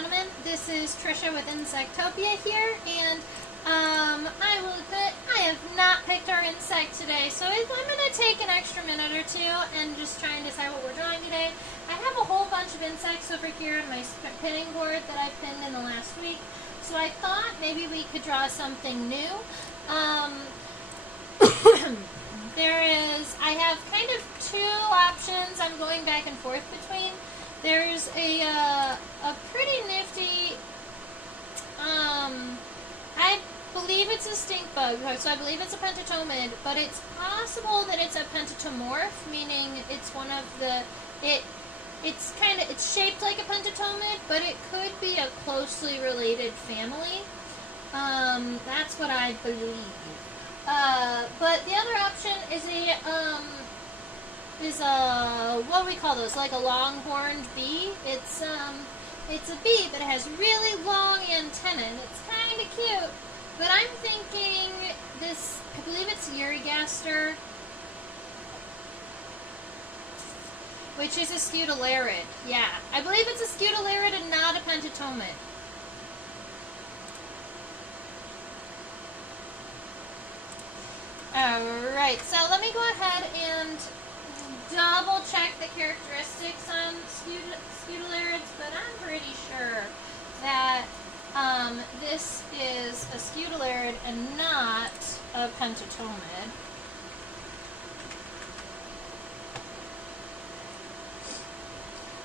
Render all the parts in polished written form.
gentlemen, this is Trisha with Insectopia here, and I have not picked our insect today, so I'm going to take an extra minute or two and just try and decide what we're drawing today. I have a whole bunch of insects over here on my pinning board that I pinned in the last week, so I thought maybe we could draw something new. I have kind of two options I'm going back and forth between. There's a pretty nifty, I believe it's a stink bug, so I believe it's a pentatomid, but it's possible that it's a pentatomorph, meaning it's one of the, it's shaped like a pentatomid, but it could be a closely related family. That's what I believe. But the other option is what do we call those? Like a longhorned bee. It's a bee, but it has really long antennae, and it's kind of cute. But I'm thinking this, I believe it's Eurygaster, which is a Scutelleridae. Yeah, I believe it's a Scutelleridae and not a pentatomid. Alright, so let me go ahead and double check the characteristics on Scutelleridae, but I'm pretty sure that this is a Scutelleridae and not a pentatomid.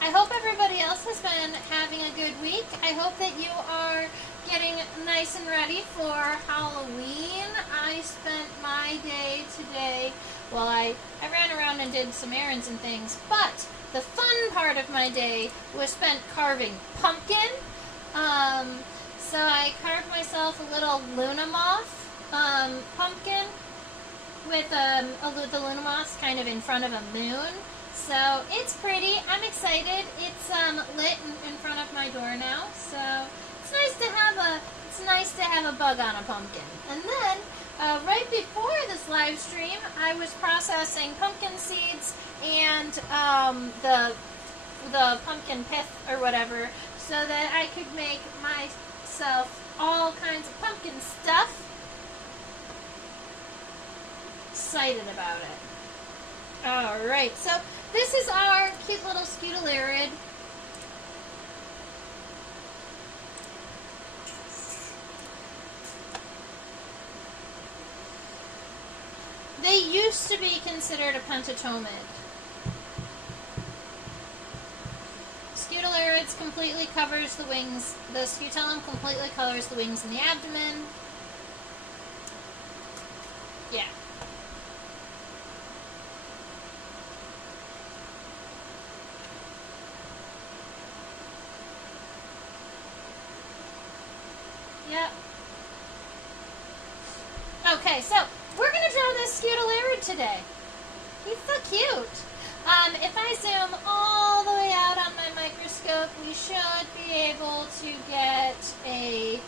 I hope everybody else has been having a good week. I hope that you are getting nice and ready for Halloween. I spent my day today, well, I ran around and did some errands and things, but the fun part of my day was spent carving pumpkin. So I carved myself a little Luna moth pumpkin with the Luna moth kind of in front of a moon. So it's pretty. I'm excited. It's lit in front of my door now. So it's nice to have a bug on a pumpkin. And then right before this live stream, I was processing pumpkin seeds and the pumpkin pith or whatever, so that I could make myself all kinds of pumpkin stuff. Excited about it. Alright, so this is our cute little Scutelleridae. They used to be considered a pentatomid. Scutelleridae completely covers the wings. The scutellum completely covers the wings and the abdomen. Yeah. Yep. Okay, so we're going to draw this Scutelleridae today. He's so cute. If I zoom all the way out on my microscope, we should be able to get a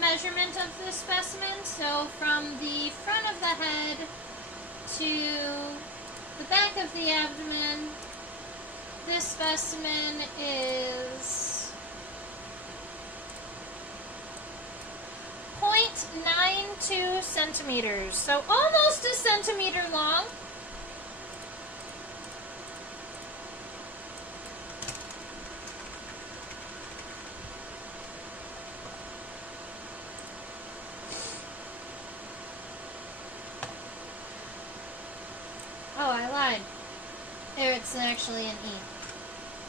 measurement of the specimen. So from the front of the head to the back of the abdomen, this specimen is 0.92 centimeters, so almost a centimeter long. Oh, I lied. There, it's actually an E.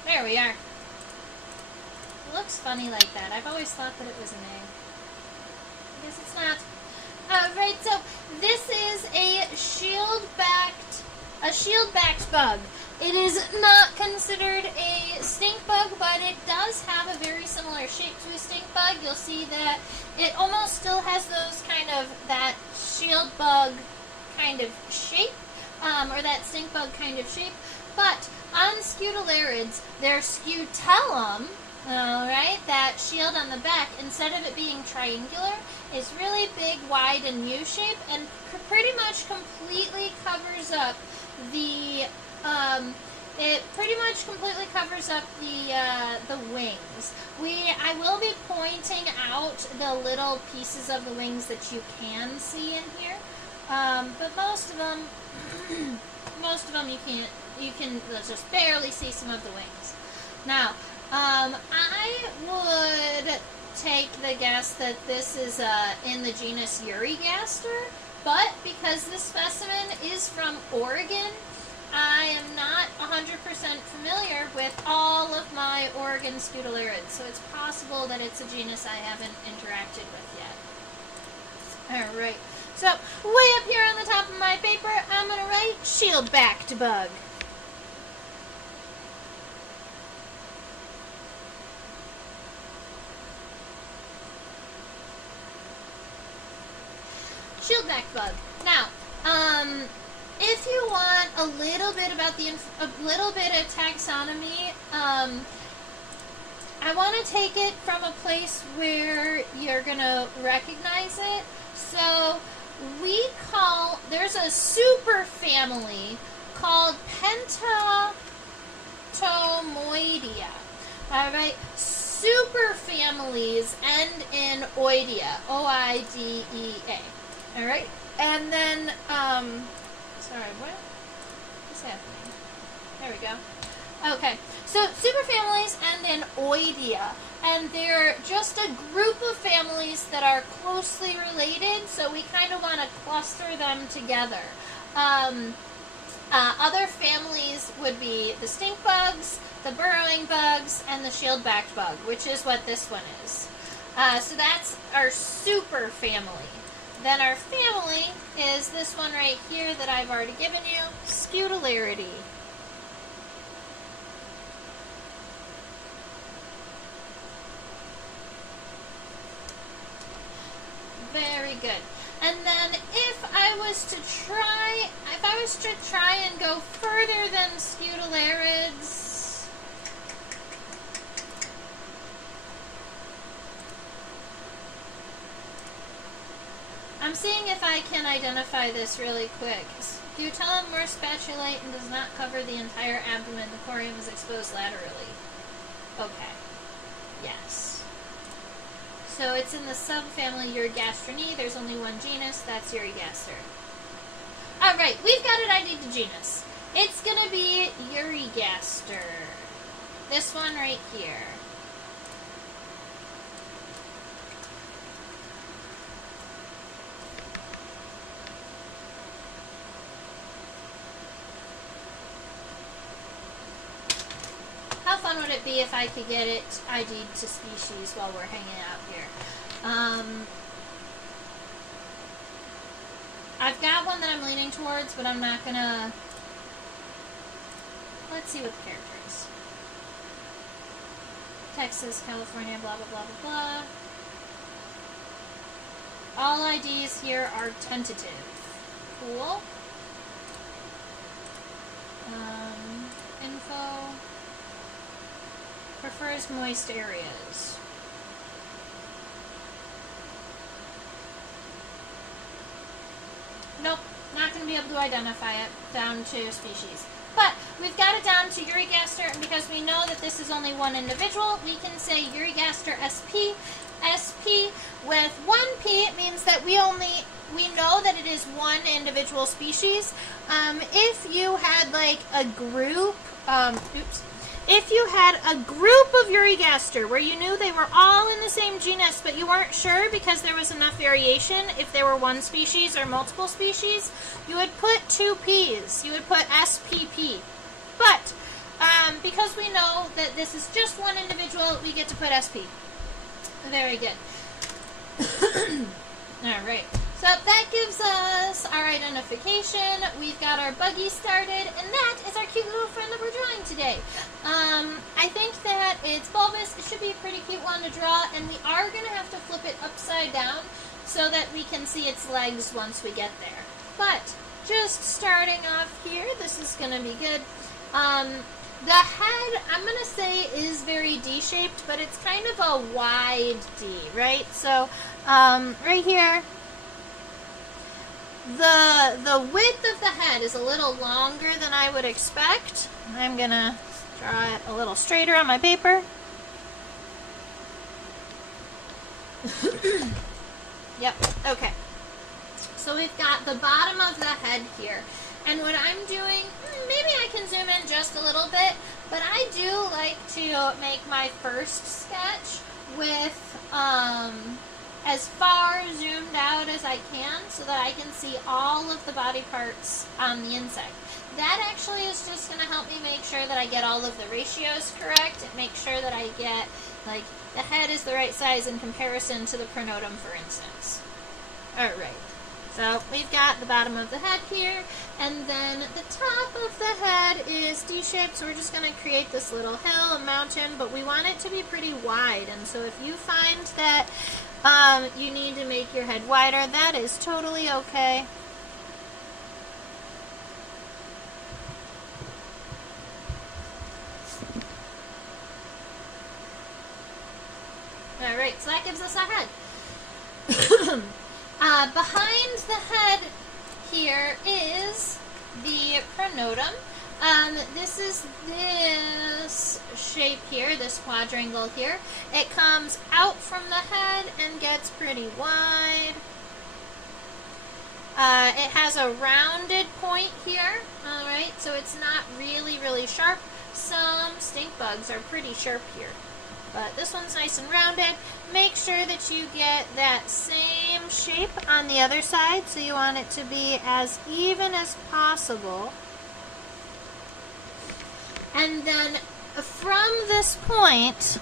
There we are. It looks funny like that. I've always thought that it was an A. I guess it's not. Right, so this is a shield-backed bug. It is not considered a stink bug, but it does have a very similar shape to a stink bug. You'll see that it almost still has those kind of, that shield bug kind of shape, or that stink bug kind of shape. But on Scutelleridae, their scutellum, alright, that shield on the back, instead of it being triangular, is really big, wide, and U-shaped, and pretty much completely covers up the, It pretty much completely covers up the wings. I will be pointing out the little pieces of the wings that you can see in here, but most of them you can just barely see some of the wings. Now, I would take the guess that this is in the genus Eurygaster, but because this specimen is from Oregon, I am not 100% familiar with all of my Oregon Scutelleridae, so it's possible that it's a genus I haven't interacted with yet. Alright, so way up here on the top of my paper, I'm going to write shield-backed bug. Shield-backed bug. Now, if you want a little bit about a little bit of taxonomy, I want to take it from a place where you're gonna recognize it. So there's a super family called Pentomoidea. All right, super families end in oidea, O-I-D-E-A. All right, and then sorry, what is happening? There we go. Okay, so superfamilies end in oidea, and they're just a group of families that are closely related, so we kind of want to cluster them together. Other families would be the stink bugs, the burrowing bugs, and the shield-backed bug, which is what this one is. So that's our super family. Then our family is this one right here that I've already given you, Scutelleridae. Very good. And then if I was to try and go further than Scutellerids, I'm seeing if I can identify this really quick. Scutellum more spatulate and does not cover the entire abdomen. The corium is exposed laterally. Okay. Yes. So it's in the subfamily Eurygasterinae. There's only one genus. That's Eurygaster. Alright, we've got it ID'd to genus. It's going to be Eurygaster. This one right here. How fun would it be if I could get it ID'd to species while we're hanging out here? I've got one that I'm leaning towards, but I'm not gonna... Let's see what the character is. Texas, California, blah, blah, blah, blah, blah. All IDs here are tentative. Cool. Info. Prefers moist areas. Nope, not going to be able to identify it down to species. But we've got it down to Eurygaster, and because we know that this is only one individual, we can say Eurygaster SP. SP with one P, it means that we know that it is one individual species. If you had like a group, if you had a group of Eurygaster where you knew they were all in the same genus, but you weren't sure because there was enough variation, if they were one species or multiple species, you would put two P's. You would put SPP. But because we know that this is just one individual, we get to put SP. Very good. Alright, so that gives us our identification. We've got our buggy started, and that is our cute little friend that we're drawing today. I think that it's bulbous. It should be a pretty cute one to draw, and we are going to have to flip it upside down so that we can see its legs once we get there. But just starting off here, this is going to be good. The head, I'm going to say, is very D-shaped, but it's kind of a wide D, right? So, right here, The width of the head is a little longer than I would expect. I'm gonna draw it a little straighter on my paper. Yep, okay. So we've got the bottom of the head here. And what I'm doing, maybe I can zoom in just a little bit, but I do like to make my first sketch with as far zoomed out as I can so that I can see all of the body parts on the insect. That actually is just going to help me make sure that I get all of the ratios correct and make sure that I get, like, the head is the right size in comparison to the pronotum, for instance. Alright, so we've got the bottom of the head here, and then the top of the head is D-shaped, so we're just going to create this little hill, a mountain, but we want it to be pretty wide, and so if you find that you need to make your head wider, that is totally okay. Alright, so that gives us a head. Behind the head here is the pronotum. This is this shape here, this quadrangle here. It comes out from the head and gets pretty wide. It has a rounded point here, alright, so it's not really sharp. Some stink bugs are pretty sharp here, but this one's nice and rounded. Make sure that you get that same shape on the other side, so you want it to be as even as possible. And then from this point,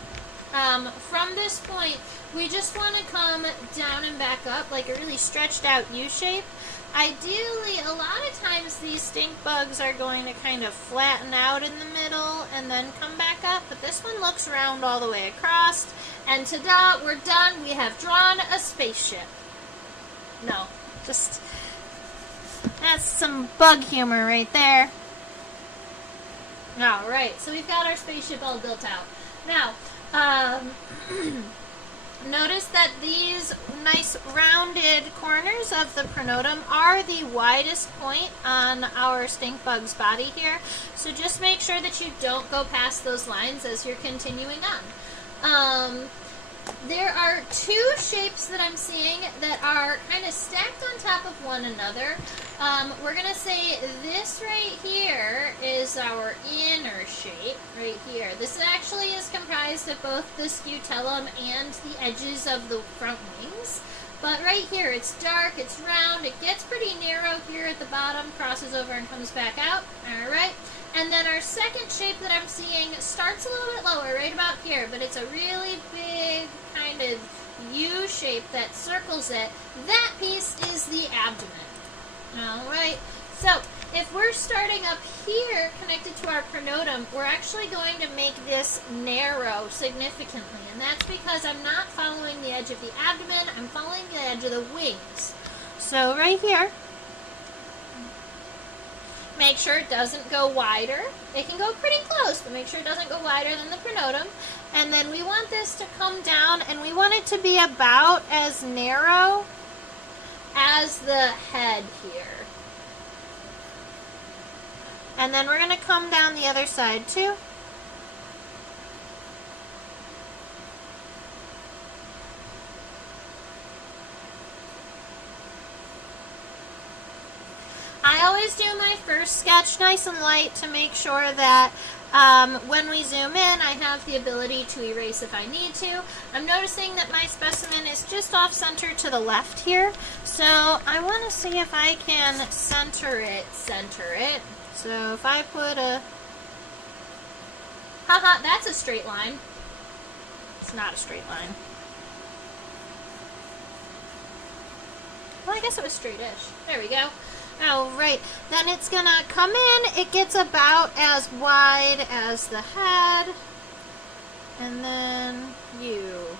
we just want to come down and back up like a really stretched out U shape. Ideally, a lot of times these stink bugs are going to kind of flatten out in the middle and then come back up, but this one looks round all the way across. And ta-da, we're done. We have drawn a spaceship. No, just, that's some bug humor right there. Alright, so we've got our spaceship all built out. Now, notice that these nice rounded corners of the pronotum are the widest point on our stink bug's body here. So just make sure that you don't go past those lines as you're continuing on. There are two shapes that I'm seeing that are kind of stacked on top of one another. We're going to say this right here is our inner shape, right here. This actually is comprised of both the scutellum and the edges of the front wings. But right here, it's dark, it's round, it gets pretty narrow here at the bottom, crosses over and comes back out. Alright. And then our second shape that I'm seeing starts a little bit lower, right about here, but it's a really big kind of U shape that circles it. That piece is the abdomen. Alright, so if we're starting up here connected to our pronotum, we're actually going to make this narrow significantly, and that's because I'm not following the edge of the abdomen, I'm following the edge of the wings. So right here, make sure it doesn't go wider. It can go pretty close, but make sure it doesn't go wider than the pronotum. And then we want this to come down, and we want it to be about as narrow as the head here. And then we're going to come down the other side too. I always do my first sketch nice and light to make sure that when we zoom in, I have the ability to erase if I need to. I'm noticing that my specimen is just off center to the left here, so I want to see if I can center it. So if I put a, haha, that's a straight line. It's not a straight line. Well, I guess it was straight-ish. There we go. Oh, right. Then it's going to come in. It gets about as wide as the head. And then you.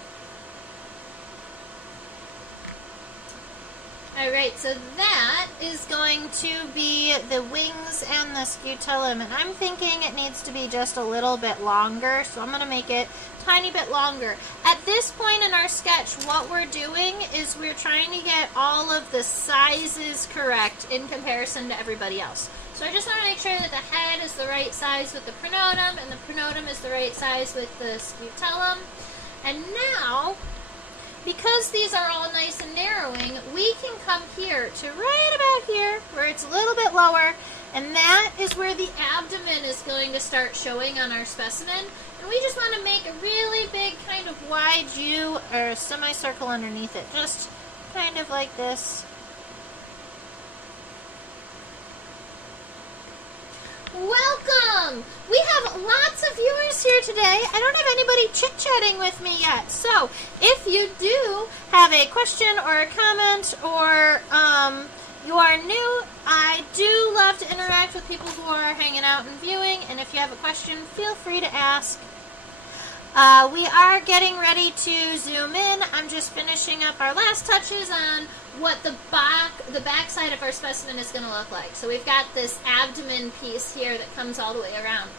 All right, so that is going to be the wings and the scutellum, and I'm thinking it needs to be just a little bit longer, so I'm going to make it a tiny bit longer. At this point in our sketch, what we're doing is we're trying to get all of the sizes correct in comparison to everybody else. So I just want to make sure that the head is the right size with the pronotum, and the pronotum is the right size with the scutellum. And now, because these are all nice and narrowing, we can come here to right about here, where it's a little bit lower, and that is where the abdomen is going to start showing on our specimen. And we just want to make a really big kind of wide U or semicircle underneath it, just kind of like this. Welcome! We have lots of viewers here today. I don't have anybody chit-chatting with me yet. So, if you do have a question or a comment or you are new, I do love to interact with people who are hanging out and viewing. And if you have a question, feel free to ask. We are getting ready to zoom in. I'm just finishing up our last touches on what the back side of our specimen is going to look like. So we've got this abdomen piece here that comes all the way around.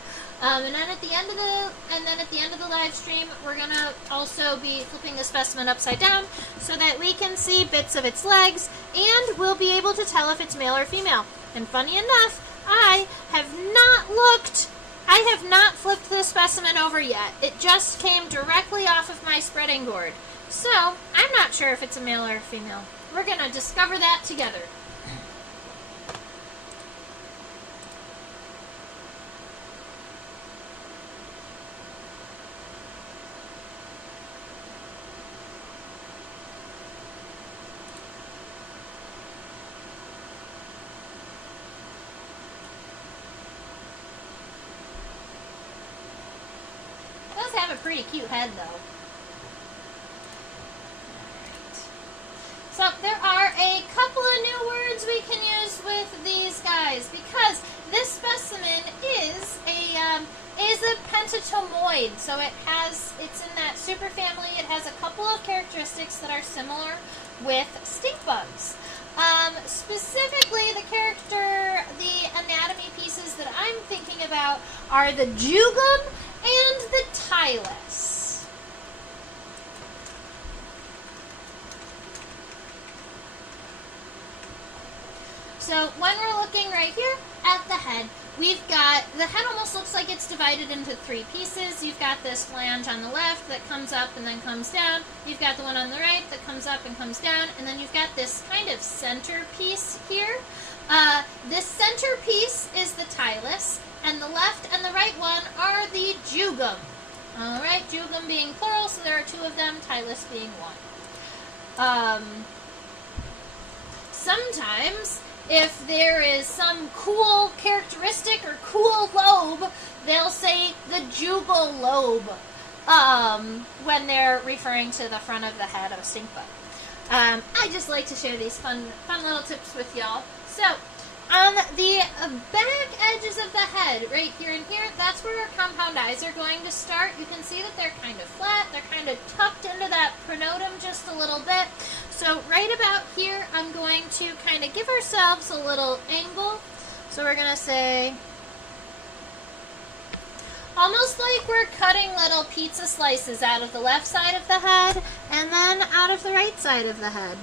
And then at the end of the live stream, we're going to also be flipping the specimen upside down so that we can see bits of its legs, and we'll be able to tell if it's male or female. And funny enough, I have not flipped the specimen over yet. It just came directly off of my spreading board. So, I'm not sure if it's a male or a female. We're going to discover that together. It does have a pretty cute head, though. So there are a couple of new words we can use with these guys, because this specimen is a pentatomoid. So it's in that superfamily. It has a couple of characteristics that are similar with stink bugs. Specifically, the anatomy pieces that I'm thinking about are the jugum and the tylus. So when we're looking right here at the head, we've got, the head almost looks like it's divided into three pieces. You've got this flange on the left that comes up and then comes down. You've got the one on the right that comes up and comes down. And then you've got this kind of center piece here. This center piece is the tylus, and the left and the right one are the jugum. All right, jugum being plural, so there are two of them, tylus being one. Sometimes, if there is some cool characteristic or cool lobe, they'll say the jugal lobe when they're referring to the front of the head of a stink bug. I just like to share these fun little tips with y'all. So, on the back edges of the head, right here and here, that's where our compound eyes are going to start. You can see that they're kind of flat. They're kind of tucked into that pronotum just a little bit. So right about here, I'm going to kind of give ourselves a little angle. So we're going to say, almost like we're cutting little pizza slices out of the left side of the head and then out of the right side of the head,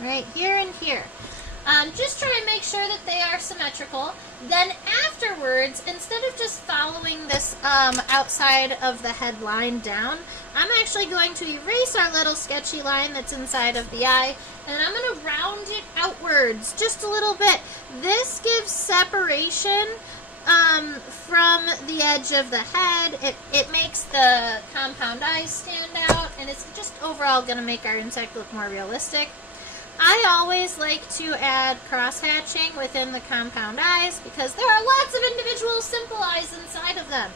right here and here. Just try and make sure that they are symmetrical. Then afterwards, instead of just following this outside of the head line down, I'm actually going to erase our little sketchy line that's inside of the eye, and I'm going to round it outwards just a little bit. This gives separation from the edge of the head. It makes the compound eyes stand out, and it's just overall going to make our insect look more realistic. I always like to add cross-hatching within the compound eyes because there are lots of individual simple eyes inside of them.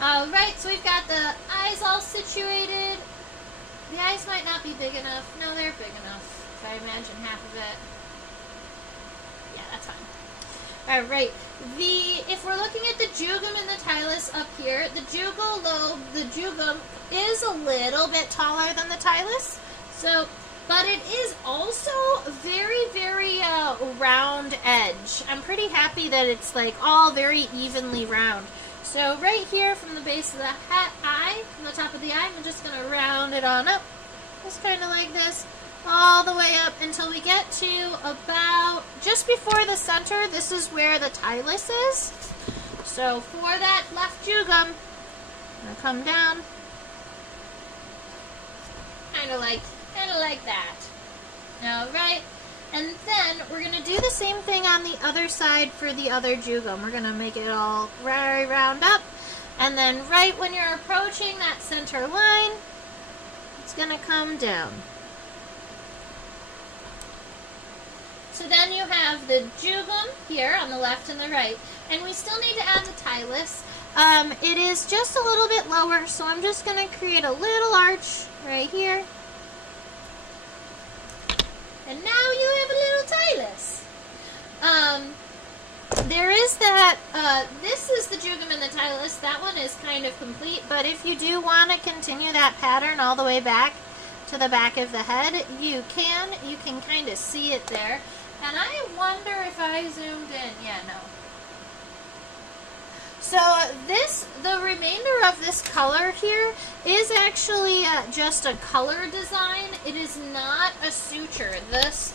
Alright, so we've got the eyes all situated. The eyes might not be big enough. No, they're big enough. If I imagine half of it. Yeah, that's fine. Alright, if we're looking at the jugum and the tylus up here, the jugal lobe, the jugum, is a little bit taller than the tylus. So but it is also very, very round edge. I'm pretty happy that it's like all very evenly round. So right here from the base of the eye, from the top of the eye, I'm just going to round it on up. Just kind of like this, all the way up until we get to about just before the center. This is where the tilus is. So for that left jugum, I'm going to come down. Kind of like that. All right. And then we're going to do the same thing on the other side for the other jugum. We're going to make it all very round up. And then right when you're approaching that center line, it's going to come down. So then you have the jugum here on the left and the right. And we still need to add the tilus. It is just a little bit lower, so I'm just going to create a little arch right here. And now you have a little tilus. There is that, this is the jugum and the tilus. That one is kind of complete, but if you do want to continue that pattern all the way back to the back of the head, you can. You can kind of see it there. And I wonder if I zoomed in. Yeah, no. So the remainder of this color here is actually just a color design. It is not a suture. This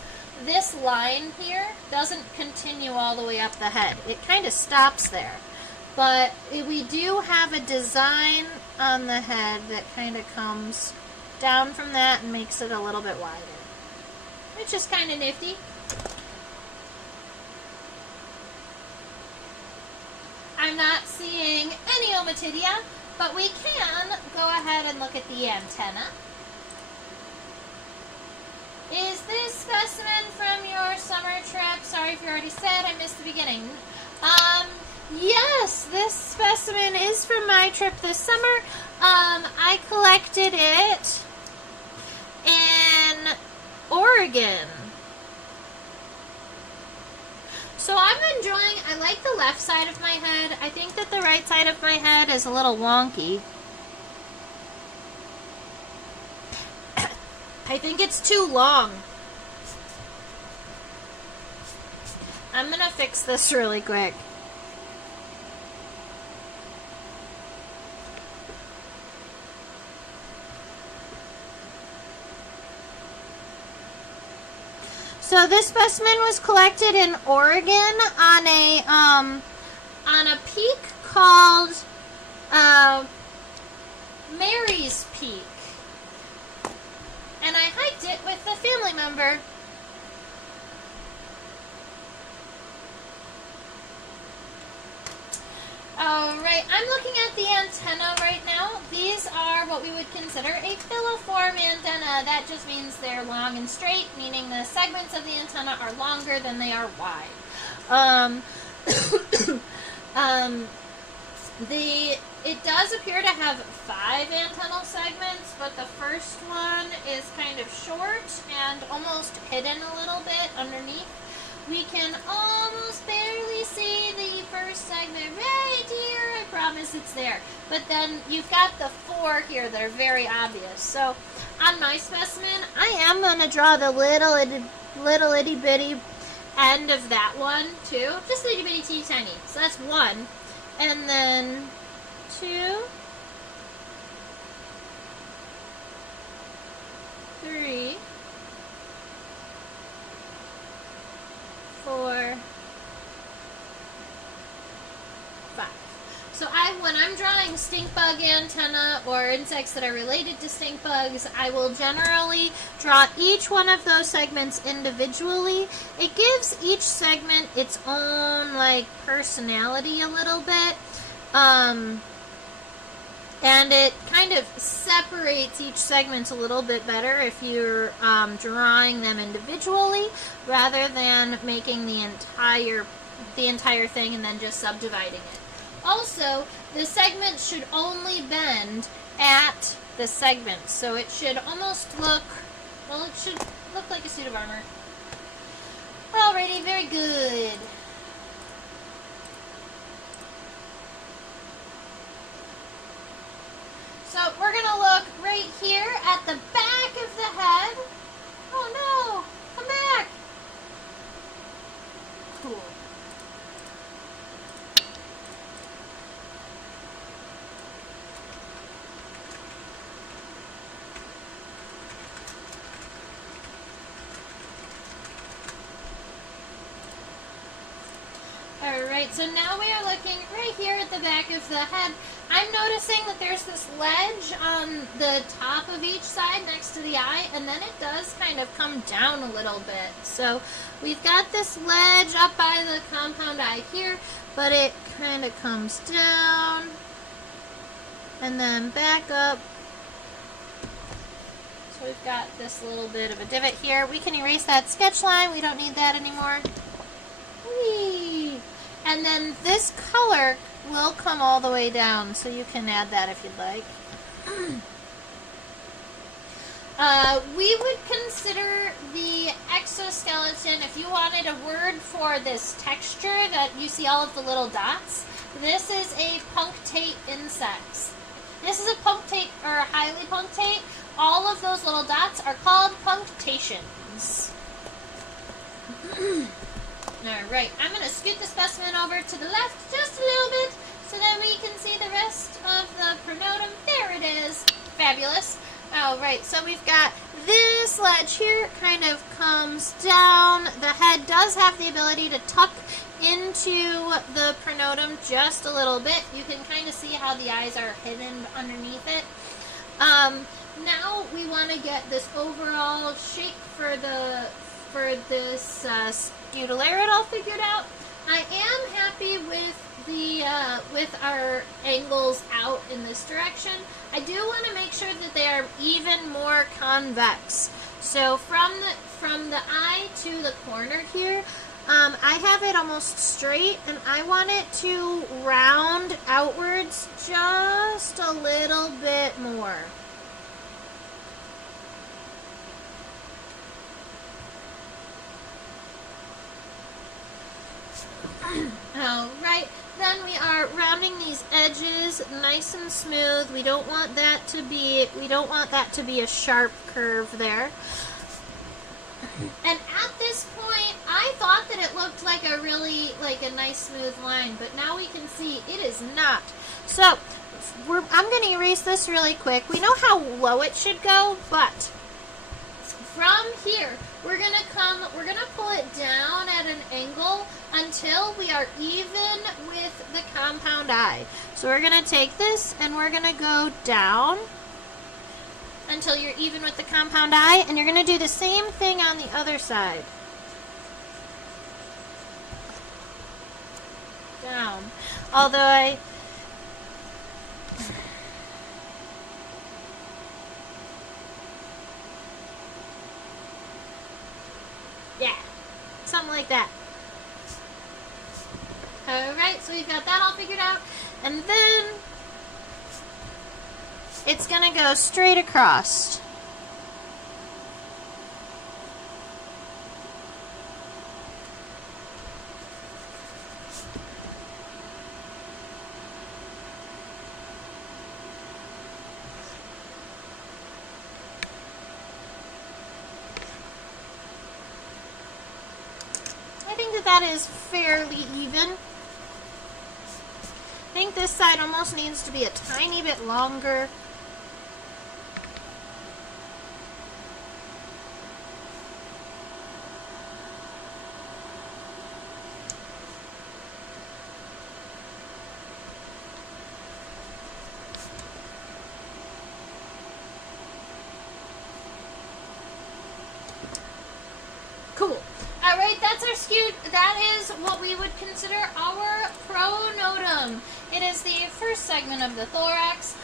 line here doesn't continue all the way up the head. It kind of stops there. But we do have a design on the head that kind of comes down from that and makes it a little bit wider, which is kind of nifty. I'm not seeing any ommatidia, but we can go ahead and look at the antenna. Is this specimen from your summer trip? Sorry if you already said, I missed the beginning. Yes, this specimen is from my trip this summer. I collected it in Oregon. So I'm enjoying, I like the left side of my head. I think that the right side of my head is a little wonky. I think it's too long. I'm gonna fix this really quick. So this specimen was collected in Oregon on a peak called Mary's Peak, and I hiked it with a family member. Alright, I'm looking at the antenna right now. These are what we would consider a filiform antenna. That just means they're long and straight, meaning the segments of the antenna are longer than they are wide. It does appear to have 5 antennal segments, but the first one is kind of short and almost hidden a little bit underneath. We can almost barely see the first segment right here. I promise it's there. But then you've got the 4 here that are very obvious. So on my specimen, I am going to draw the little itty bitty end of that one too. Just itty bitty teeny tiny. So that's 1. And then 2, 3, 4, 5. So when I'm drawing stink bug antenna or insects that are related to stink bugs, I will generally draw each one of those segments individually. It gives each segment its own like personality a little bit. And it kind of separates each segment a little bit better if you're drawing them individually rather than making the entire thing and then just subdividing it. Also, the segment should only bend at the segment, so it should almost look, well, it should look like a suit of armor. Alrighty, very good. So we're going to look right here at the back of the head. right, so now we are looking right here at the back of the head. I'm noticing that there's this ledge on the top of each side next to the eye, and then it does kind of come down a little bit. So we've got this ledge up by the compound eye here, but it kind of comes down and then back up. So we've got this little bit of a divot here. We can erase that sketch line. We don't need that anymore. Whee! And then this color will come all the way down, so you can add that if you'd like. We would consider the exoskeleton, if you wanted a word for this texture that you see all of the little dots, this is a punctate insect. This is a punctate or a highly punctate. All of those little dots are called punctations. Alright, I'm going to scoot the specimen over to the left just a little bit so that we can see the rest of the pronotum. There it is. Fabulous. Alright, so we've got this ledge here, kind of comes down. The head does have the ability to tuck into the pronotum just a little bit. You can kind of see how the eyes are hidden underneath it. Now we want to get this overall shape for this Scutelleridae all figured out. I am happy with our angles out in this direction. I do want to make sure that they are even more convex. So from the eye to the corner here, I have it almost straight, and I want it to round outwards just a little bit more. Alright, then we are rounding these edges nice and smooth. We don't want that to be a sharp curve there. And at this point, I thought that it looked like a nice smooth line, but now we can see it is not. So I'm going to erase this really quick. We know how low it should go, but from here, we're going to pull it down at an angle until we are even with the compound eye. So we're going to take this and we're going to go down until you're even with the compound eye, and you're going to do the same thing on the other side. Down. Although yeah, something like that. Alright, so we've got that all figured out, and then it's going to go straight across. I think that is fairly even. I think this side almost needs to be a tiny bit longer. Cool. Alright, that's our skew. That is what we would consider our pronotum. It is the first segment of the thorax.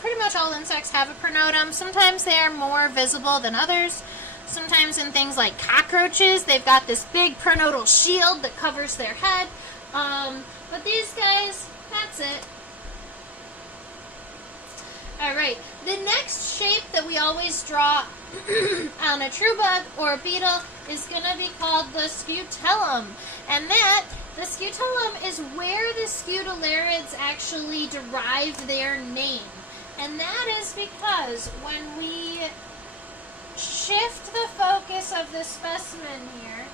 Pretty much all insects have a pronotum. Sometimes they are more visible than others. Sometimes in things like cockroaches, they've got this big pronotal shield that covers their head. But these guys, that's it. Alright, the next shape that we always draw on a true bug or a beetle is going to be called the scutellum. And the scutellum is where the Scutellerids actually derive their name. And that is because when we shift the focus of the specimen here,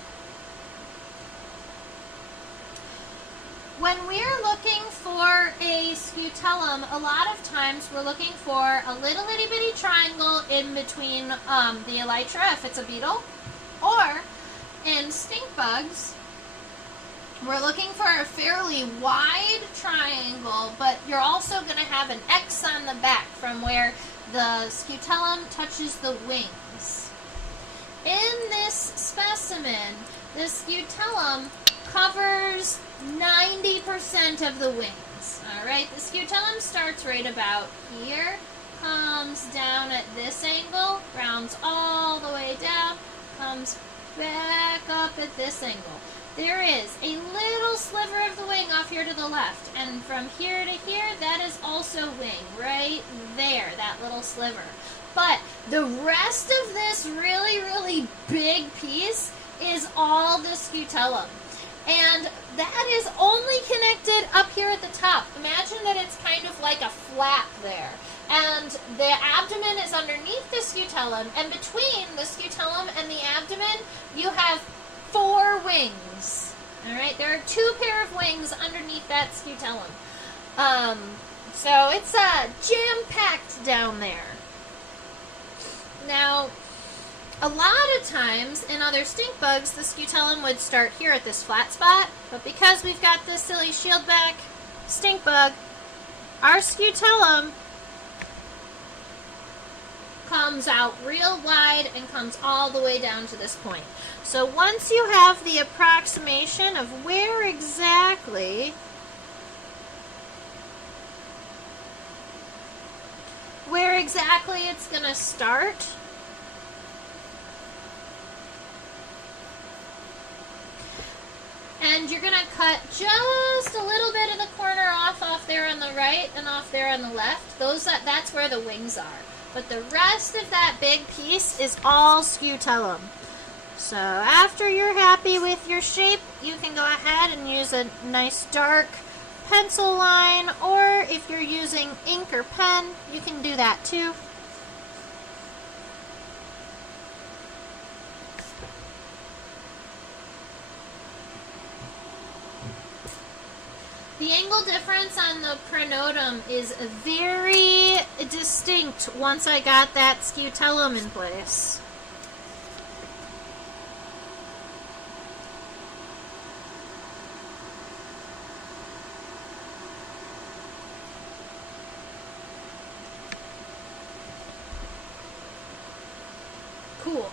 when we're looking for a scutellum, a lot of times we're looking for a little itty bitty triangle in between the elytra, if it's a beetle, or in stink bugs, We're looking for a fairly wide triangle, but you're also going to have an X on the back from where the scutellum touches the wings. In this specimen, the scutellum covers 90% of the wings. Alright, the scutellum starts right about here, comes down at this angle, rounds all the way down, comes back up at this angle. There is a little sliver of the wing off here to the left, and from here to here, that is also wing, right there, that little sliver. But the rest of this really, really big piece is all the scutellum. And that is only connected up here at the top. Imagine that it's kind of like a flap there. And the abdomen is underneath the scutellum, and between the scutellum and the abdomen, you have 4 wings. Alright, there are 2 pair of wings underneath that scutellum. So it's jam-packed down there. Now, a lot of times in other stink bugs, the scutellum would start here at this flat spot, but because we've got this silly shieldback stink bug, our scutellum comes out real wide and comes all the way down to this point. So once you have the approximation of where exactly it's going to start, and you're going to cut just a little bit of the corner off there on the right and off there on the left. That's where the wings are. But the rest of that big piece is all scutellum. So after you're happy with your shape, you can go ahead and use a nice dark pencil line, or if you're using ink or pen, you can do that too. The angle difference on the pronotum is very distinct once I got that scutellum in place. Cool.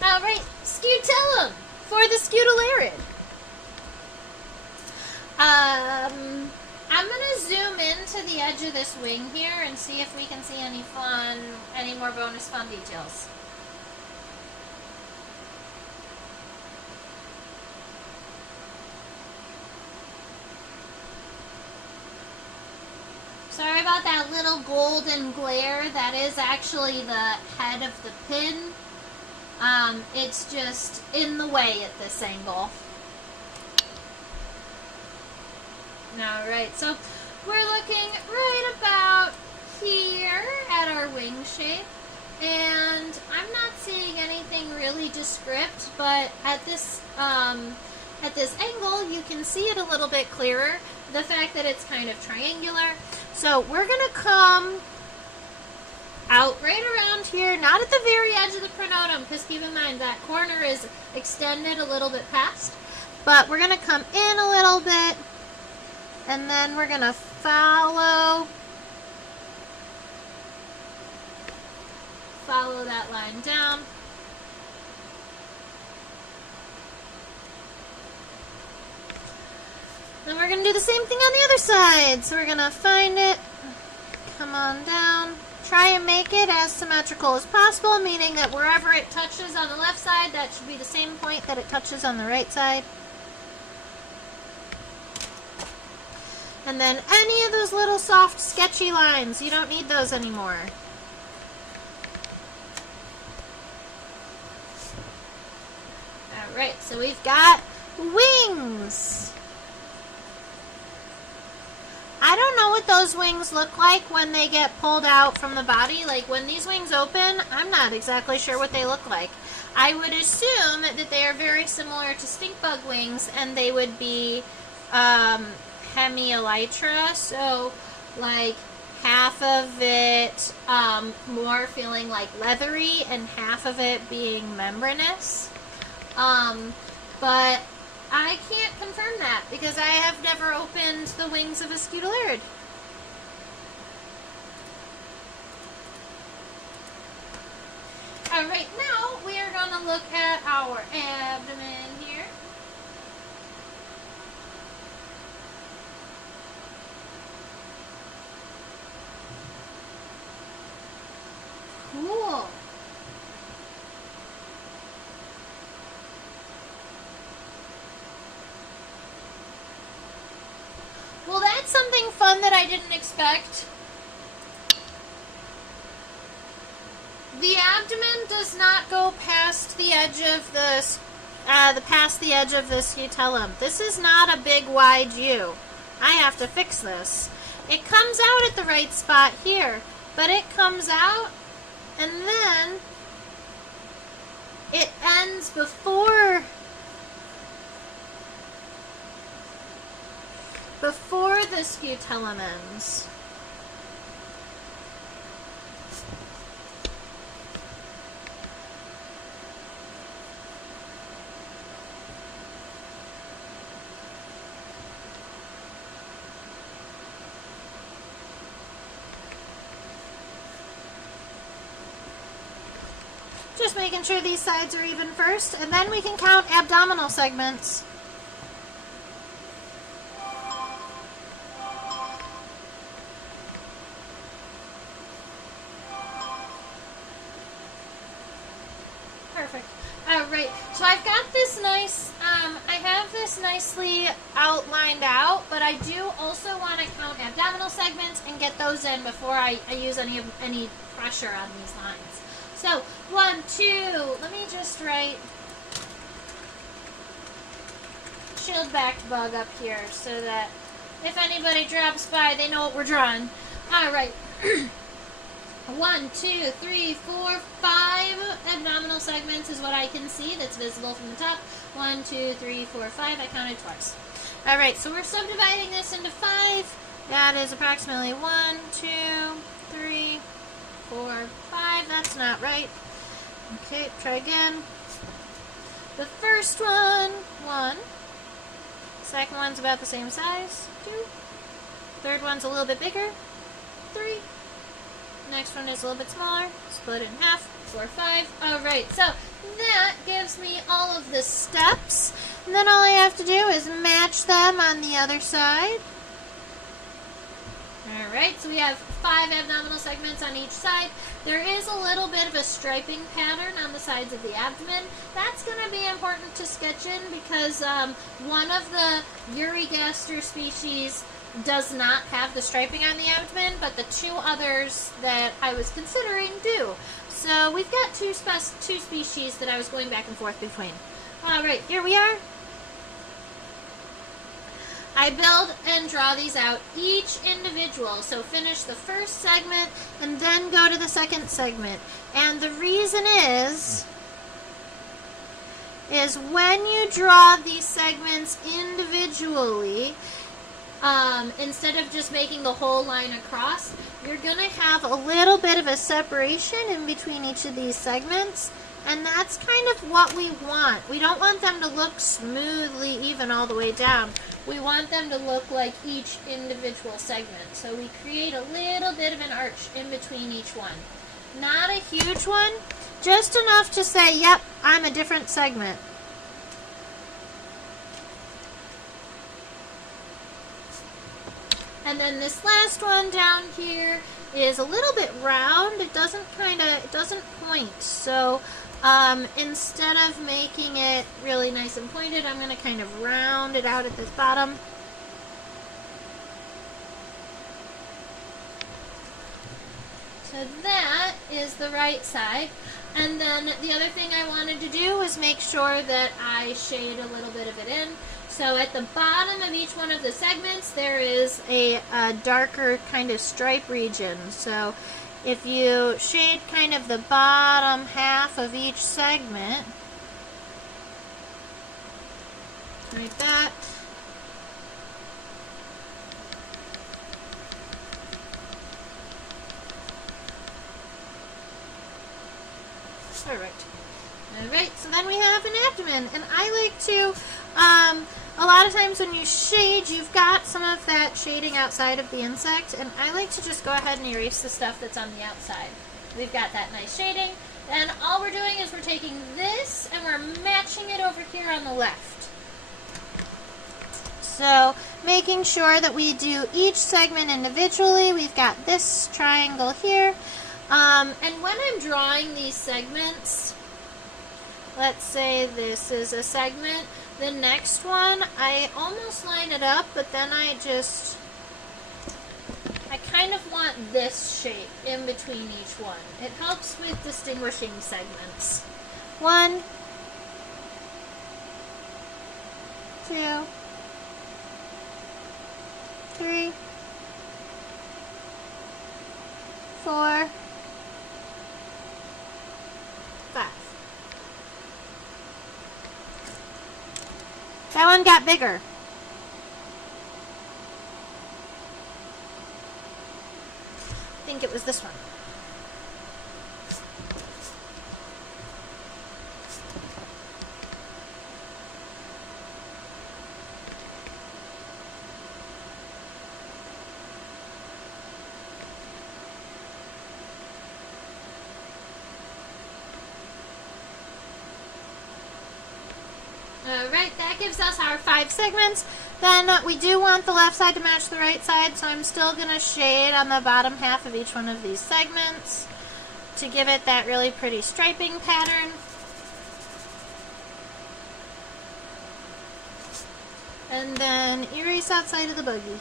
Alright, scutellum for the Scutelleridae. I'm going to zoom into the edge of this wing here and see if we can see any more bonus fun details. Sorry about that little golden glare. That is actually the head of the pin. It's just in the way at this angle. Alright, so we're looking right about here at our wing shape, and I'm not seeing anything really descript, but at this angle you can see it a little bit clearer, the fact that it's kind of triangular. So we're going to come out right around here, not at the very edge of the pronotum, because keep in mind that corner is extended a little bit past, but we're going to come in a little bit. And then we're going to follow that line down. Then we're going to do the same thing on the other side. So we're going to find it, come on down, try and make it as symmetrical as possible, meaning that wherever it touches on the left side, that should be the same point that it touches on the right side. And then any of those little soft, sketchy lines, you don't need those anymore. Alright, so we've got wings. I don't know what those wings look like when they get pulled out from the body. Like when these wings open, I'm not exactly sure what they look like. I would assume that they are very similar to stink bug wings, and they would be hemielytra, so like half of it more feeling like leathery and half of it being membranous. But I can't confirm that because I have never opened the wings of a Scutelleridae. Alright, now we are going to look at our abdomen here. Cool. Well, that's something fun that I didn't expect. The abdomen does not go past the edge of the scutellum. This is not a big wide U. I have to fix this. It comes out at the right spot here, but it comes out and then it ends before the scutellum ends. Just making sure these sides are even first, and then we can count abdominal segments. Perfect. Alright, so I've got this nice, I have this nicely outlined out, but I do also want to count abdominal segments and get those in before I use any pressure on these lines. So, 1, 2, let me just write shield-backed bug up here so that if anybody drops by, they know what we're drawing. Alright. 1, 2, 3, 4, 5 abdominal segments is what I can see that's visible from the top. 1, 2, 3, 4, 5. I counted twice. Alright, so we're subdividing this into 5. That is approximately 1, 2, 3, 4, 5. That's not right. Okay, try again. The first one, 1. Second one's about the same size, 2. Third one's a little bit bigger, 3. Next one is a little bit smaller, split it in half, 4, 5. Alright, so that gives me all of the steps. And then all I have to do is match them on the other side. Alright, so we have 5 abdominal segments on each side. There is a little bit of a striping pattern on the sides of the abdomen. That's going to be important to sketch in because one of the Eurygaster species does not have the striping on the abdomen, but the 2 others that I was considering do. So we've got two species that I was going back and forth between. Alright, here we are. I build and draw these out each individual. So finish the first segment and then go to the second segment. And the reason is when you draw these segments individually, instead of just making the whole line across, you're going to have a little bit of a separation in between each of these segments. And that's kind of what we want. We don't want them to look smoothly even all the way down. We want them to look like each individual segment. So we create a little bit of an arch in between each one. Not a huge one, just enough to say, yep, I'm a different segment. And then this last one down here is a little bit round. It doesn't point. So instead of making it really nice and pointed, I'm going to kind of round it out at this bottom. So that is the right side. And then the other thing I wanted to do was make sure that I shade a little bit of it in. So at the bottom of each one of the segments, there is a darker kind of stripe region. So if you shade kind of the bottom half of each segment, like that. Alright, so then we have an abdomen, and I like to A lot of times when you shade, you've got some of that shading outside of the insect, and I like to just go ahead and erase the stuff that's on the outside. We've got that nice shading, and all we're doing is we're taking this and we're matching it over here on the left. So making sure that we do each segment individually. We've got this triangle here, and when I'm drawing these segments, let's say this is a segment, the next one, I almost line it up, but then I kind of want this shape in between each one. It helps with distinguishing segments. 1, 2, 3, 4, 5. That one got bigger. I think it was this one. Alright, that gives us our 5 segments. Then we do want the left side to match the right side, so I'm still going to shade on the bottom half of each one of these segments to give it that really pretty striping pattern. And then erase outside of the buggy.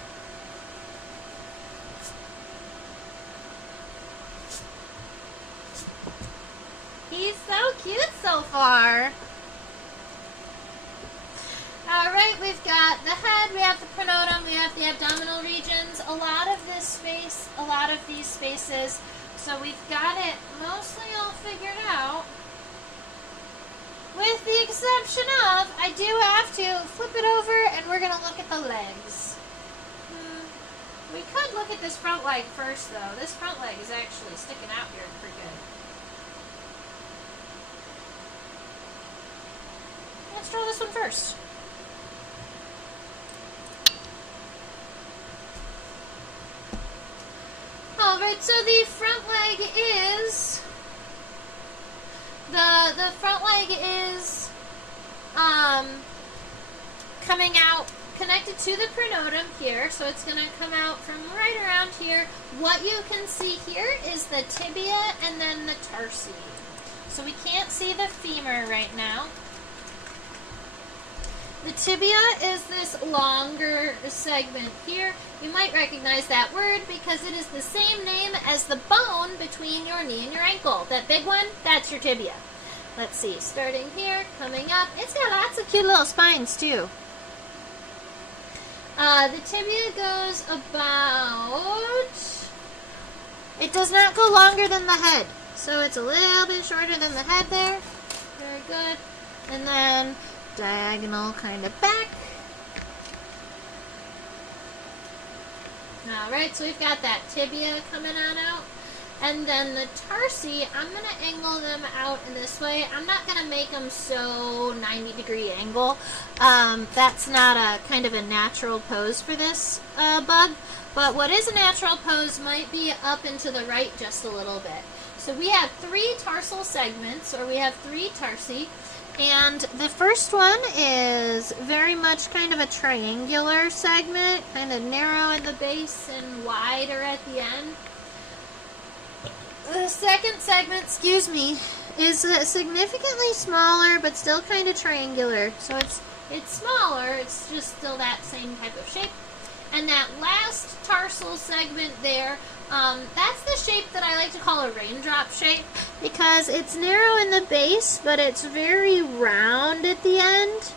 He's so cute so far. Alright, we've got the head, we have the pronotum, we have the abdominal regions, a lot of this space, a lot of these spaces. So we've got it mostly all figured out. With the exception of, I do have to flip it over and we're going to look at the legs. We could look at this front leg first though. This front leg is actually sticking out here pretty good. Let's draw this one first. Alright, so the front leg is the front leg is coming out connected to the pronotum here, so it's going to come out from right around here. What you can see here is the tibia and then the tarsi. So we can't see the femur right now. The tibia is this longer segment here. You might recognize that word because it is the same name as the bone between your knee and your ankle. That big one, that's your tibia. Let's see, starting here, coming up. It's got lots of cute little spines too. The tibia goes about, it does not go longer than the head. So it's a little bit shorter than the head there. Very good. And then diagonal kind of back. Alright, so we've got that tibia coming on out. And then the tarsi, I'm going to angle them out in this way. I'm not going to make them so 90-degree angle. That's not a kind of a natural pose for this bug. But what is a natural pose might be up and to the right just a little bit. So we have 3 tarsal segments, or we have 3 tarsi. And the first one is very much kind of a triangular segment, kind of narrow at the base and wider at the end. The second segment, is significantly smaller but still kind of triangular. So it's smaller, it's just still that same type of shape. And that last tarsal segment there, that's the shape that I like to call a raindrop shape because it's narrow in the base, but it's very round at the end.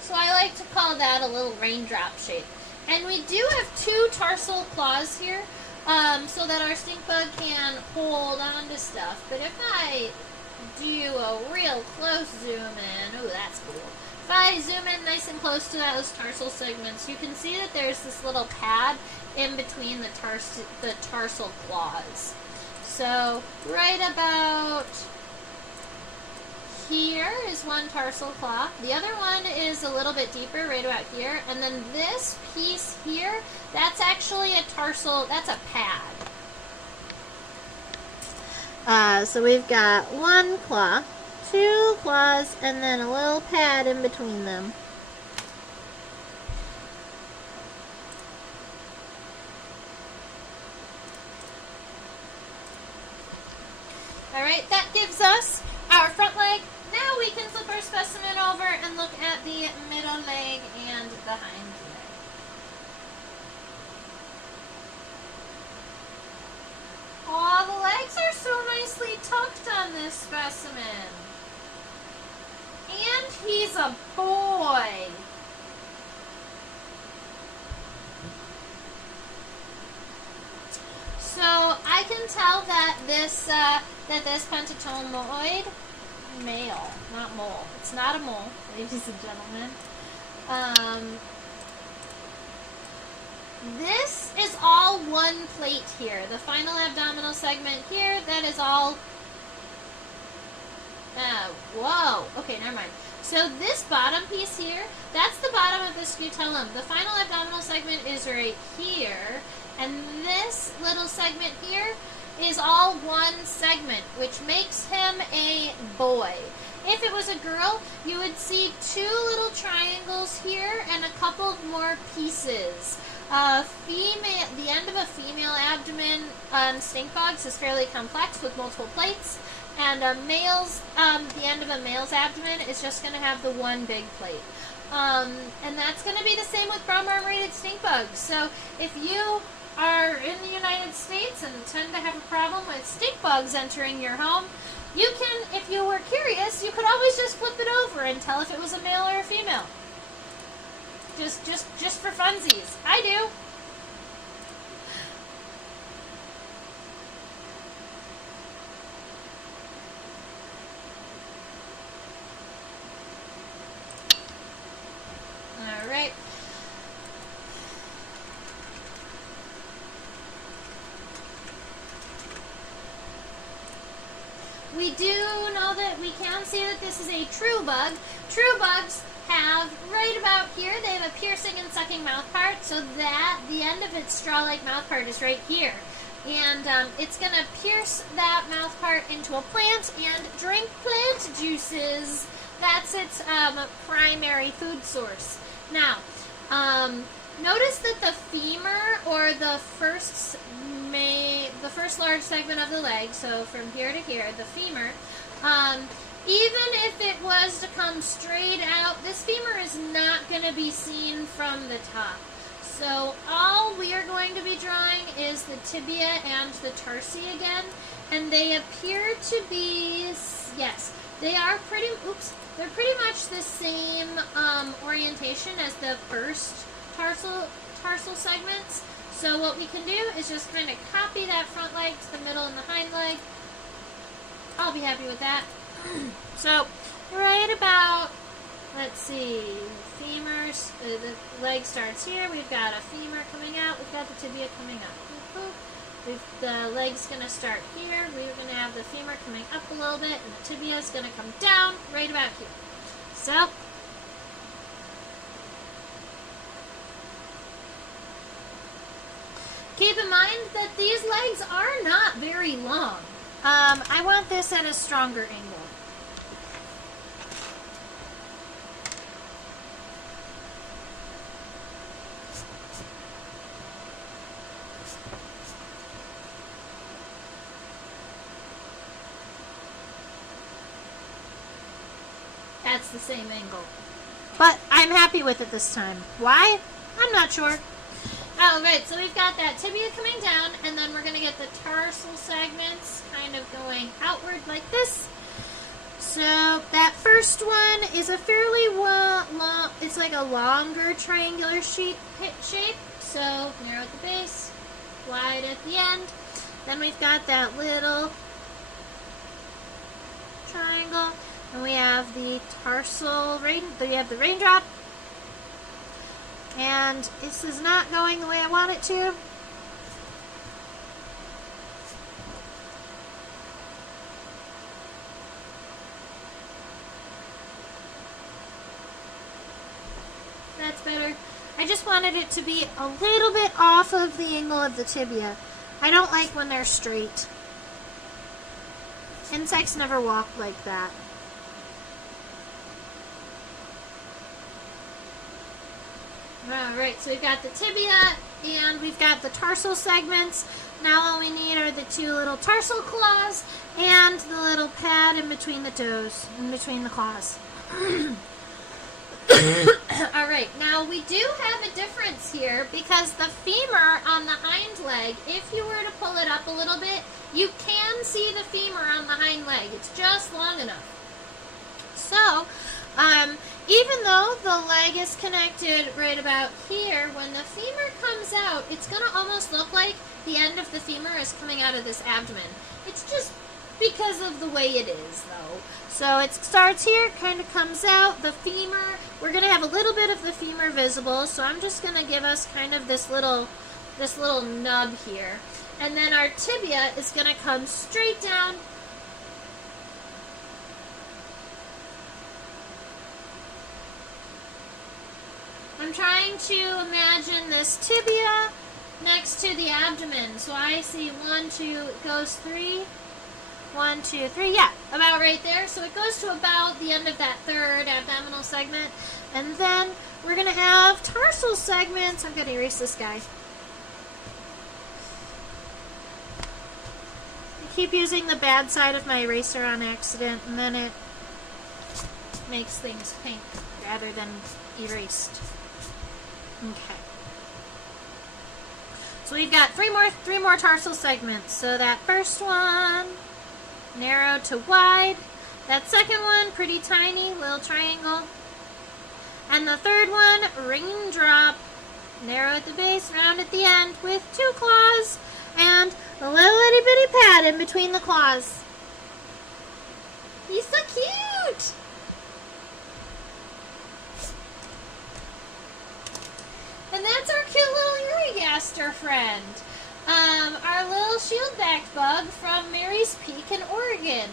So I like to call that a little raindrop shape. And we do have 2 tarsal claws here, so that our stink bug can hold on to stuff. But if I do a real close zoom in, ooh, that's cool. If I zoom in nice and close to those tarsal segments, you can see that there's this little pad in between the tarsal claws. So right about here is one tarsal claw. The other one is a little bit deeper, right about here. And then this piece here, that's actually a tarsal, that's a pad. So we've got one claw, two claws, and then a little pad in between them. Alright, that gives us our front leg. Now we can flip our specimen over and look at the middle leg and the hind leg. Aw, the legs are so nicely tucked on this specimen. And he's a boy. So I can tell that this pentatomoid male, not mole. It's not a mole, ladies and gentlemen. This is all one plate here. The final abdominal segment here, that is all... whoa. Okay, never mind. So this bottom piece here, that's the bottom of the scutellum. The final abdominal segment is right here. And this little segment here is all one segment, which makes him a boy. If it was a girl, you would see two little triangles here and a couple more pieces. The end of a female abdomen on stink bugs is fairly complex with multiple plates, and the end of a male's abdomen is just going to have the one big plate. And that's going to be the same with brown marmorated stink bugs. So if you are in the United States and tend to have a problem with stink bugs entering your home, you can, if you were curious, you could always just flip it over and tell if it was a male or a female. Just for funsies. I do. All right. We do know that we can see that this is a true bug. True bugs have right about here, they have a piercing and sucking mouth part, so that the end of its straw-like mouth part is right here. And it's going to pierce that mouth part into a plant and drink plant juices. That's its primary food source. Now, notice that the femur, or the first large segment of the leg, so from here to here, the femur, even if it was to come straight out, this femur is not going to be seen from the top. So all we are going to be drawing is the tibia and the tarsi again, and they appear to be, yes, they're pretty much the same orientation as the first tarsal segments. So what we can do is just kind of copy that front leg to the middle and the hind leg. I'll be happy with that. So right about, let's see, femurs, the leg starts here. We've got a femur coming out. We've got the tibia coming up. The leg's going to start here. We're going to have the femur coming up a little bit, and the tibia is going to come down right about here. So keep in mind that these legs are not very long. I want this at a stronger angle. That's the same angle. But I'm happy with it this time. Why? I'm not sure. Oh, right, so we've got that tibia coming down, and then we're going to get the tarsal segments kind of going outward like this. So that first one is a fairly long, it's like a longer triangular shape. So narrow at the base, wide at the end. Then we've got that little triangle, and we have the tarsal we have the raindrop. And this is not going the way I want it to. I just wanted it to be a little bit off of the angle of the tibia. I don't like when they're straight. Insects never walk like that. Alright, so we've got the tibia and we've got the tarsal segments. Now all we need are the two little tarsal claws and the little pad in between the toes, in between the claws. Alright, now we do have a difference here because the femur on the hind leg, if you were to pull it up a little bit, you can see the femur on the hind leg. It's just long enough. So, even though the leg is connected right about here, when the femur comes out, it's going to almost look like the end of the femur is coming out of this abdomen. It's just because of the way it is, though. So it starts here, kind of comes out, the femur. We're going to have a little bit of the femur visible, so I'm just going to give us kind of this little nub here. And then our tibia is going to come straight down. I'm trying to imagine this tibia next to the abdomen. So I see 1, 2, it goes 3. 1, 2, 3, yeah, about right there. So it goes to about the end of that third abdominal segment. And then we're going to have tarsal segments. I'm going to erase this guy. I keep using the bad side of my eraser on accident, and then it makes things pink rather than erased. Okay. So we've got three more tarsal segments. So that first one, narrow to wide. That second one, pretty tiny, little triangle. And the third one, raindrop. Narrow at the base, round at the end, with 2 claws and a little itty bitty pad in between the claws. He's so cute! And that's our cute little Eriegaster friend. Our little shield-backed bug from Mary's Peak in Oregon.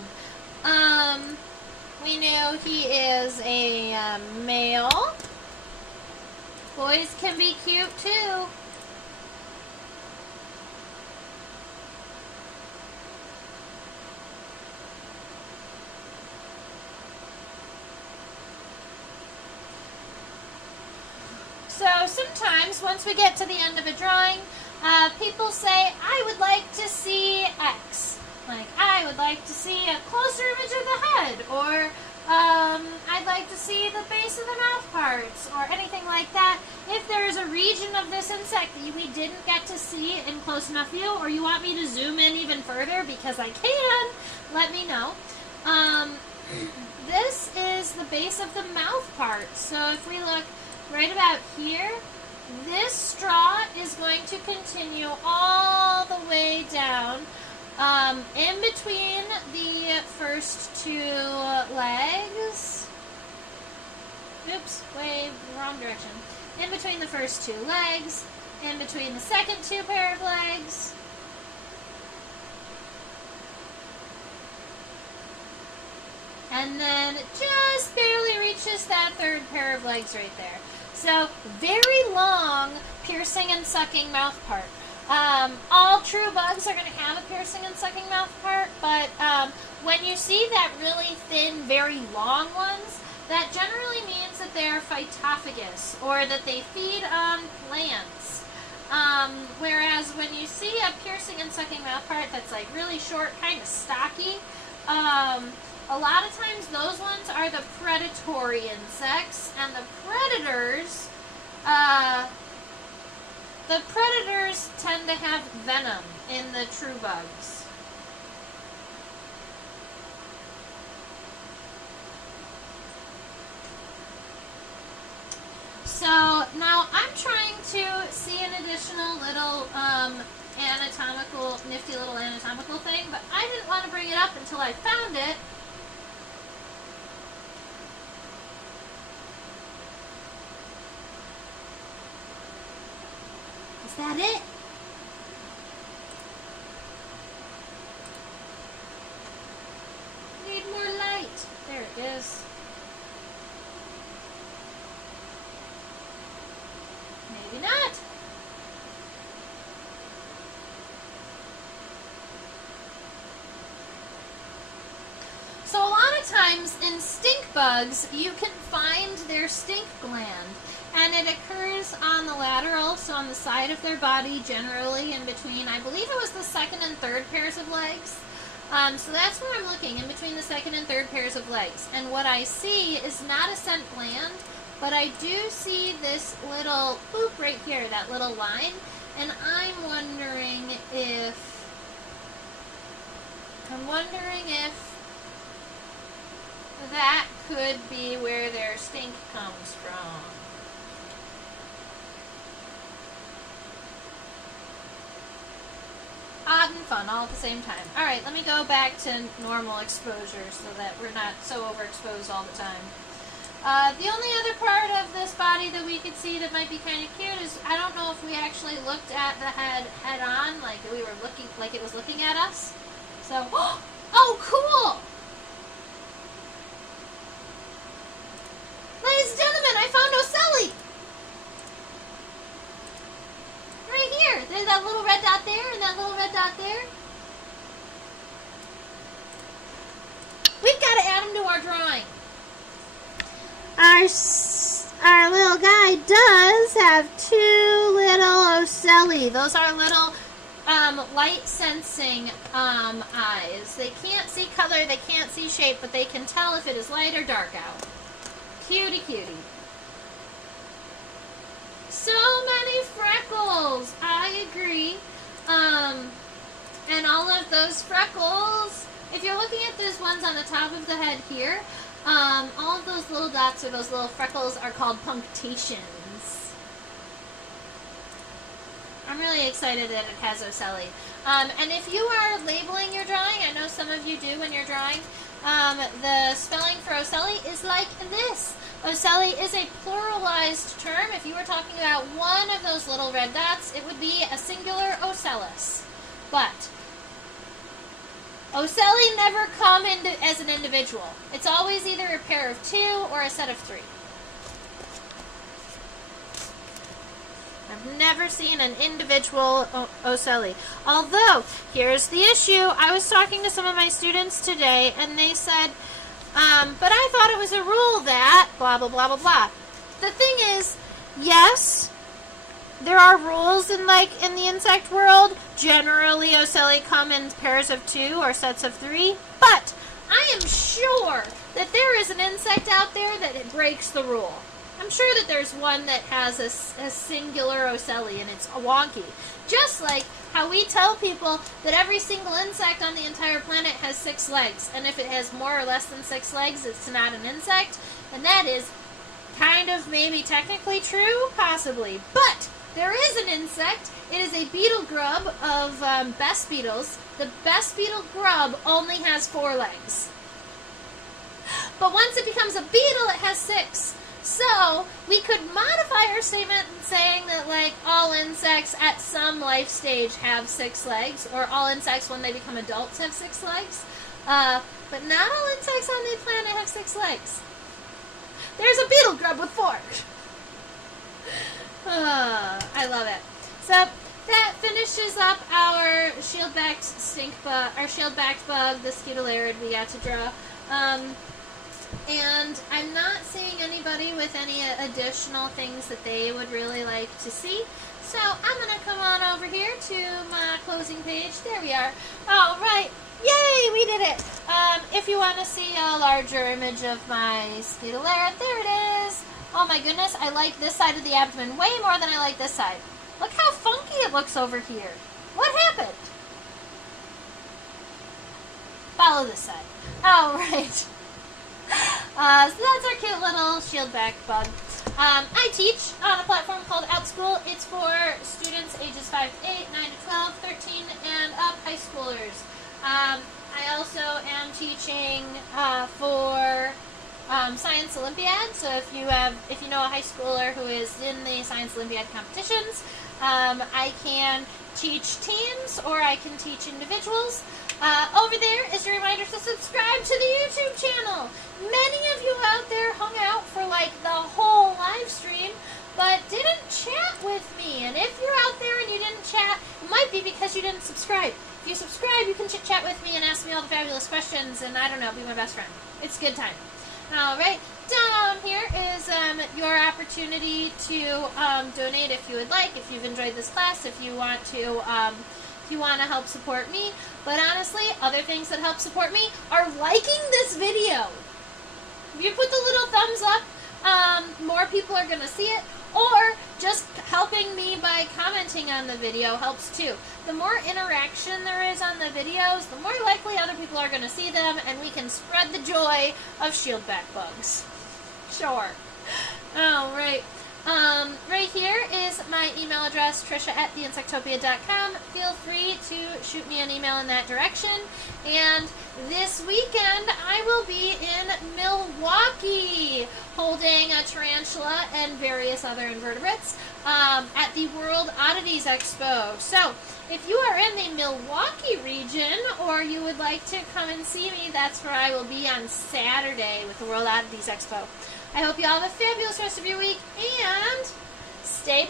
We know he is a male. Boys can be cute too. So sometimes, once we get to the end of a drawing, people say, I would like to see X. Like, I would like to see a closer image of the head, or I'd like to see the base of the mouth parts, or anything like that. If there is a region of this insect that we didn't get to see in close enough view, or you want me to zoom in even further, because I can, let me know. This is the base of the mouth part. So if we look right about here, this straw is going to continue all the way down in between the first 2 legs. Oops, way wrong direction. In between the first 2 legs, in between the second 2 pair of legs. And then it just barely reaches that 3rd pair of legs right there. So, very long piercing and sucking mouth part. All true bugs are going to have a piercing and sucking mouth part, but when you see that really thin, very long ones, that generally means that they're phytophagous, or that they feed on plants. Whereas when you see a piercing and sucking mouth part that's like really short, kind of stocky, a lot of times those ones are the predatory insects, and the predators tend to have venom in the true bugs. So now I'm trying to see an additional little nifty little anatomical thing, but I didn't want to bring it up until I found it. Is that it? Need more light. There it is. not. So a lot of times in stink bugs, you can find their stink gland, and it occurs on the lateral, so on the side of their body, generally in between, I believe it was the second and third pairs of legs. So that's where I'm looking, in between the second and third pairs of legs. And what I see is not a scent gland, but I do see this little boop right here, that little line, and I'm wondering if that could be where their stink comes from. Odd and fun all at the same time. Alright, let me go back to normal exposure so that we're not so overexposed all the time. The only other part of this body that we could see that might be kind of cute is, I don't know if we actually looked at the head head on, like we were looking, like it was looking at us. So, oh, cool! Ladies and gentlemen, I found Ocelli! Right here. There's that little red dot there and that little red dot there. We've got to add them to our drawing. Our little guy does have two little ocelli. Those are little light sensing eyes. They can't see color, they can't see shape, but they can tell if it is light or dark out. Cutie cutie. So many freckles. I agree. And all of those freckles, if you're looking at those ones on the top of the head here, all of those little dots or those little freckles are called punctations. I'm really excited that it has ocelli. And if you are labeling your drawing, I know some of you do when you're drawing, the spelling for ocelli is like this. Ocelli is a pluralized term. If you were talking about one of those little red dots, it would be a singular ocellus. But ocelli never come as an individual. It's always either a pair of two or a set of three. I've never seen an individual ocelli. Although, here's the issue. I was talking to some of my students today, and they said, but I thought it was a rule that blah, blah, blah, blah, blah. The thing is, yes, there are rules in the insect world. Generally, ocelli come in pairs of two or sets of three, but I am sure that there is an insect out there that it breaks the rule. I'm sure that there's one that has a singular ocelli and it's wonky. Just like how we tell people that every single insect on the entire planet has 6 legs, and if it has more or less than 6 legs, it's not an insect, and that is kind of maybe technically true, possibly. But there is an insect. It is a beetle grub of best beetles. The best beetle grub only has 4 legs. But once it becomes a beetle, it has 6. So, we could modify our statement saying that, like, all insects at some life stage have 6 legs, or all insects when they become adults have 6 legs. But not all insects on the planet have 6 legs. There's a beetle grub with 4. I love it. So, that finishes up our shield-backed stink bug, our shield-backed bug, the Scutelleridae we got to draw. And I'm not seeing anybody with any additional things that they would really like to see. So I'm going to come on over here to my closing page. There we are. All right. Yay, we did it. If you want to see a larger image of my Scutelleridae, there it is. Oh my goodness, I like this side of the abdomen way more than I like this side. Look how funky it looks over here. What happened? Follow this side. All right. So that's our cute little shield-back bug. I teach on a platform called OutSchool. It's for students ages 5 to 8, 9 to 12, 13, and up, high schoolers. I also am teaching for Science Olympiad. So if you know a high schooler who is in the Science Olympiad competitions, I can teach teams or I can teach individuals. Over there is your reminder to subscribe to the YouTube channel. Many of you out there hung out for like the whole live stream, but but didn't chat with me. And if you're out there and you didn't chat, it might be because you didn't subscribe. If you subscribe, you can chit-chat with me and ask me all the fabulous questions and, I don't know, be my best friend. It's a good time. All right, down here is your opportunity to donate if you would like, if you've enjoyed this class, if you want to help support me. But honestly, other things that help support me are liking this video. If you put the little thumbs up, more people are going to see it, or just helping me by commenting on the video helps too. The more interaction there is on the videos, the more likely other people are going to see them, and we can spread the joy of shieldback bugs. Sure. All right. Right here is my email address, trisha@theinsectopia.com. Feel free to shoot me an email in that direction. And this weekend, I will be in Milwaukee holding a tarantula and various other invertebrates at the World Oddities Expo. So, if you are in the Milwaukee region or you would like to come and see me, that's where I will be on Saturday with the World Oddities Expo. I hope you all have a fabulous rest of your week, and